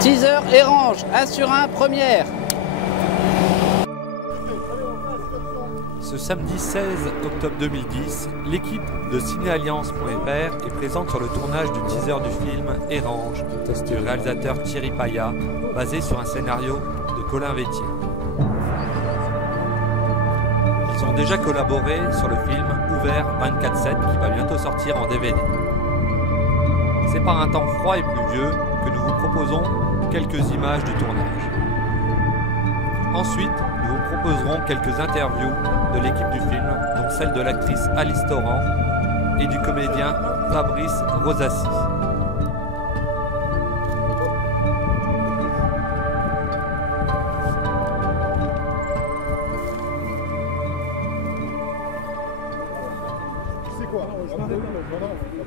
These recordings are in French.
Teaser Érange, 1 sur 1, première. Ce samedi 16 octobre 2010, l'équipe de cinéalliance.fr est présente sur le tournage du teaser du film Érange du réalisateur Thierry Paya, basé sur un scénario de Colin Vétier. Ils ont déjà collaboré sur le film Ouvert 24/7 qui va bientôt sortir en DVD. C'est par un temps froid et pluvieux que nous vous proposons quelques images du tournage. Ensuite, nous vous proposerons quelques interviews de l'équipe du film, dont celle de l'actrice Alice Torrent et du comédien Fabrice Rosassi. C'est quoi? On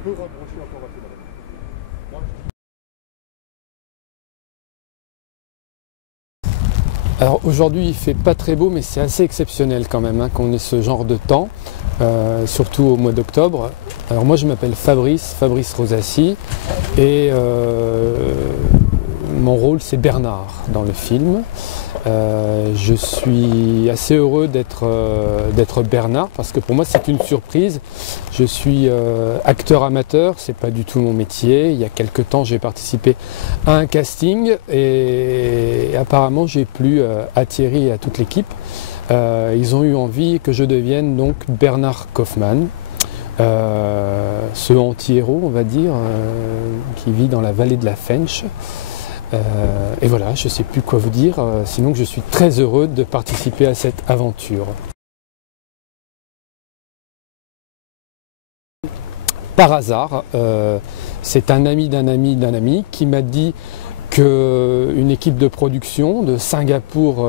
peut rapprocher encore un peu. Alors aujourd'hui il fait pas très beau, mais c'est assez exceptionnel quand même qu'on ait ce genre de temps, surtout au mois d'octobre. Alors moi je m'appelle Fabrice Rosassi et mon rôle c'est Bernard dans le film. Je suis assez heureux d'être Bernard parce que pour moi c'est une surprise. Je suis acteur amateur, c'est pas du tout mon métier. Il y a quelques temps j'ai participé à un casting et apparemment j'ai plu à Thierry et à toute l'équipe. Ils ont eu envie que je devienne donc Bernard Kaufmann, ce anti-héros on va dire, qui vit dans la vallée de la Fensch. Et voilà, je ne sais plus quoi vous dire, sinon que je suis très heureux de participer à cette aventure. Par hasard, c'est un ami d'un ami d'un ami qui m'a dit qu'une équipe de production de Singapour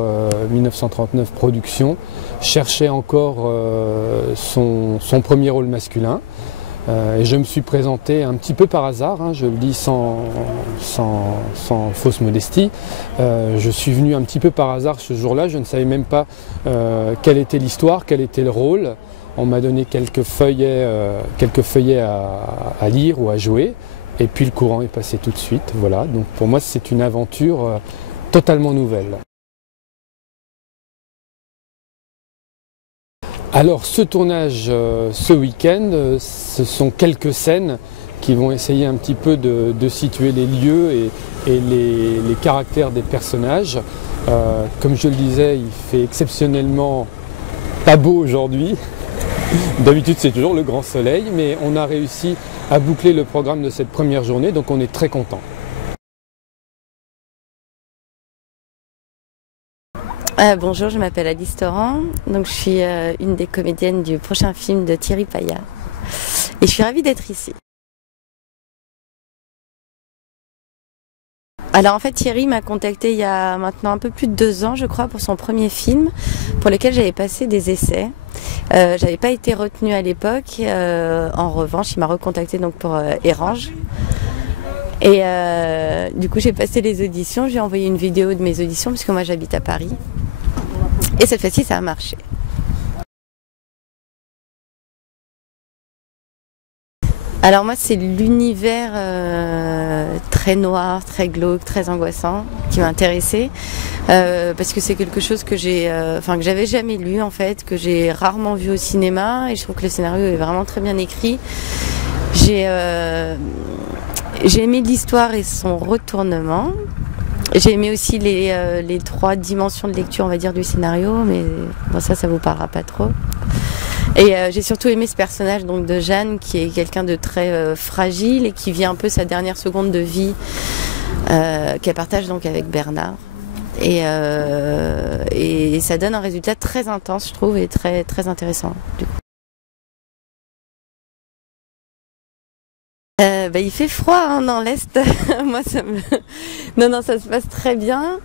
1939 Productions cherchait encore son premier rôle masculin. Et je me suis présenté un petit peu par hasard, je le dis sans fausse modestie. Je suis venu un petit peu par hasard ce jour-là, je ne savais même pas quelle était l'histoire, quel était le rôle. On m'a donné quelques feuillets à lire ou à jouer, et puis le courant est passé tout de suite. Voilà, donc pour moi c'est une aventure totalement nouvelle. Alors ce tournage ce week-end, ce sont quelques scènes qui vont essayer un petit peu de situer les lieux et les caractères des personnages. Comme je le disais, il fait exceptionnellement pas beau aujourd'hui. D'habitude c'est toujours le grand soleil, mais on a réussi à boucler le programme de cette première journée, donc on est très content. Bonjour, je m'appelle Alice Torrent, donc je suis une des comédiennes du prochain film de Thierry Paya et je suis ravie d'être ici. Alors en fait Thierry m'a contacté il y a maintenant un peu plus de 2 ans je crois pour son premier film pour lequel j'avais passé des essais. J'avais pas été retenue à l'époque, en revanche il m'a recontacté donc pour Érange. Et du coup j'ai passé les auditions, j'ai envoyé une vidéo de mes auditions puisque moi j'habite à Paris. Et cette fois-ci ça a marché. Alors moi c'est l'univers très noir, très glauque, très angoissant qui m'a intéressée parce que c'est quelque chose que que j'avais jamais lu en fait, que j'ai rarement vu au cinéma et je trouve que le scénario est vraiment très bien écrit. J'ai aimé l'histoire et son retournement. J'ai aimé aussi les 3 dimensions de lecture on va dire du scénario, mais bon ça vous parlera pas trop. Et j'ai surtout aimé ce personnage donc de Jeanne qui est quelqu'un de très fragile et qui vit un peu sa dernière seconde de vie qu'elle partage donc avec Bernard. Et ça donne un résultat très intense je trouve et très, très intéressant du coup. Il fait froid dans l'Est. Moi, non, ça se passe très bien.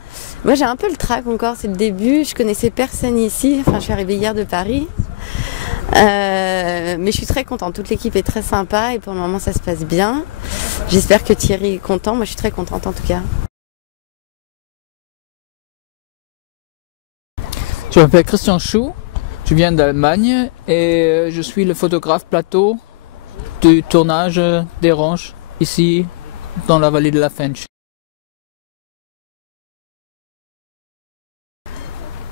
Moi, j'ai un peu le trac encore, c'est le début. Je connaissais personne ici. Enfin, je suis arrivée hier de Paris. Mais je suis très contente. Toute l'équipe est très sympa et pour le moment, ça se passe bien. J'espère que Thierry est content. Moi, je suis très contente en tout cas. Je m'appelle Christian Chou. Je viens d'Allemagne et je suis le photographe plateau du tournage d'Érange ici dans la vallée de la Fensch.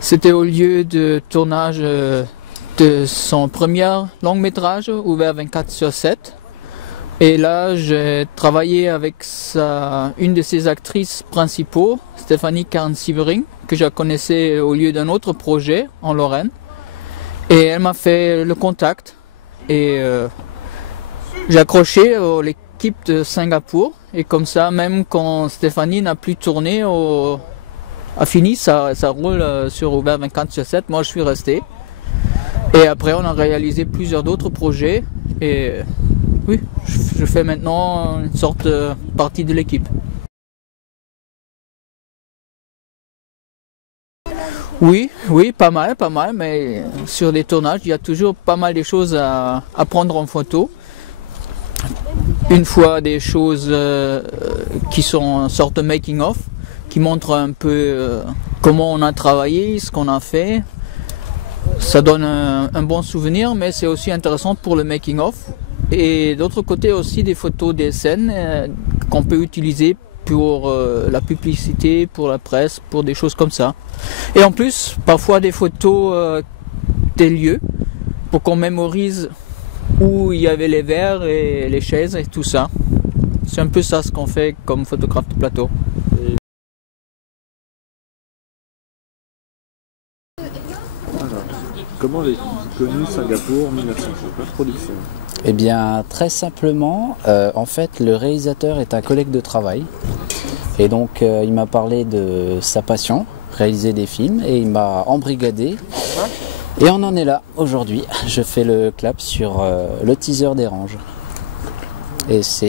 C'était au lieu de tournage de son premier long métrage ouvert 24/7. Et là, j'ai travaillé avec une de ses actrices principaux, Stéphanie Karen-Sievering, que je connaissais au lieu d'un autre projet en Lorraine. Et elle m'a fait le contact. Et j'ai accroché à l'équipe de Singapour. Et comme ça, même quand Stéphanie n'a plus tourné, a fini, ça roule sur ouvert 24/7. Moi, je suis resté. Et après, on a réalisé plusieurs d'autres projets. Et oui, je fais maintenant une sorte de partie de l'équipe. Oui, pas mal, mais sur les tournages, il y a toujours pas mal de choses à prendre en photo. Une fois des choses qui sont une sorte de making-of, qui montrent un peu comment on a travaillé, ce qu'on a fait. Ça donne un bon souvenir, mais c'est aussi intéressant pour le making-of. Et d'autre côté aussi des photos des scènes qu'on peut utiliser pour la publicité, pour la presse, pour des choses comme ça. Et en plus, parfois des photos des lieux pour qu'on mémorise où il y avait les verres et les chaises et tout ça. C'est un peu ça ce qu'on fait comme photographe de plateau. Comment avez-vous connu Singapour 1959 production? Eh bien, très simplement, en fait, le réalisateur est un collègue de travail. Et donc, il m'a parlé de sa passion, réaliser des films, et il m'a embrigadé. Et on en est là aujourd'hui. Je fais le clap sur le teaser d'Erange. Et ça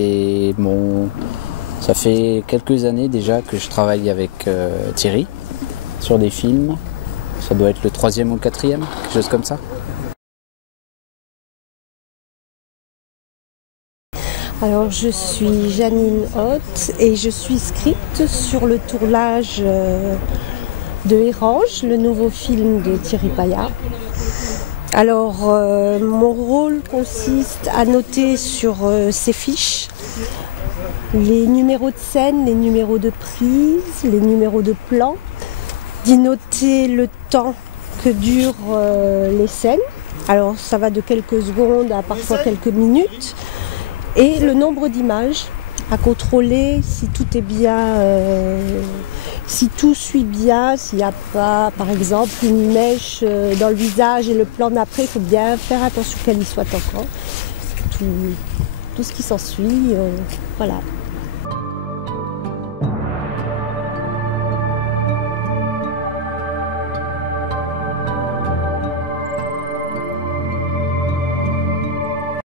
fait quelques années déjà que je travaille avec Thierry sur des films. Ça doit être le 3e ou le 4e, quelque chose comme ça. Alors je suis Janine Hoth et je suis script sur le tournage de Erange, le nouveau film de Thierry Payat. Alors mon rôle consiste à noter sur ces fiches les numéros de scène, les numéros de prise, les numéros de plan, d'y noter le temps que durent les scènes. Alors ça va de quelques secondes à parfois quelques minutes. Et le nombre d'images à contrôler si tout est bien, si tout suit bien, s'il n'y a pas par exemple une mèche dans le visage et le plan d'après, il faut bien faire attention qu'elle y soit encore. Tout ce qui s'ensuit, voilà.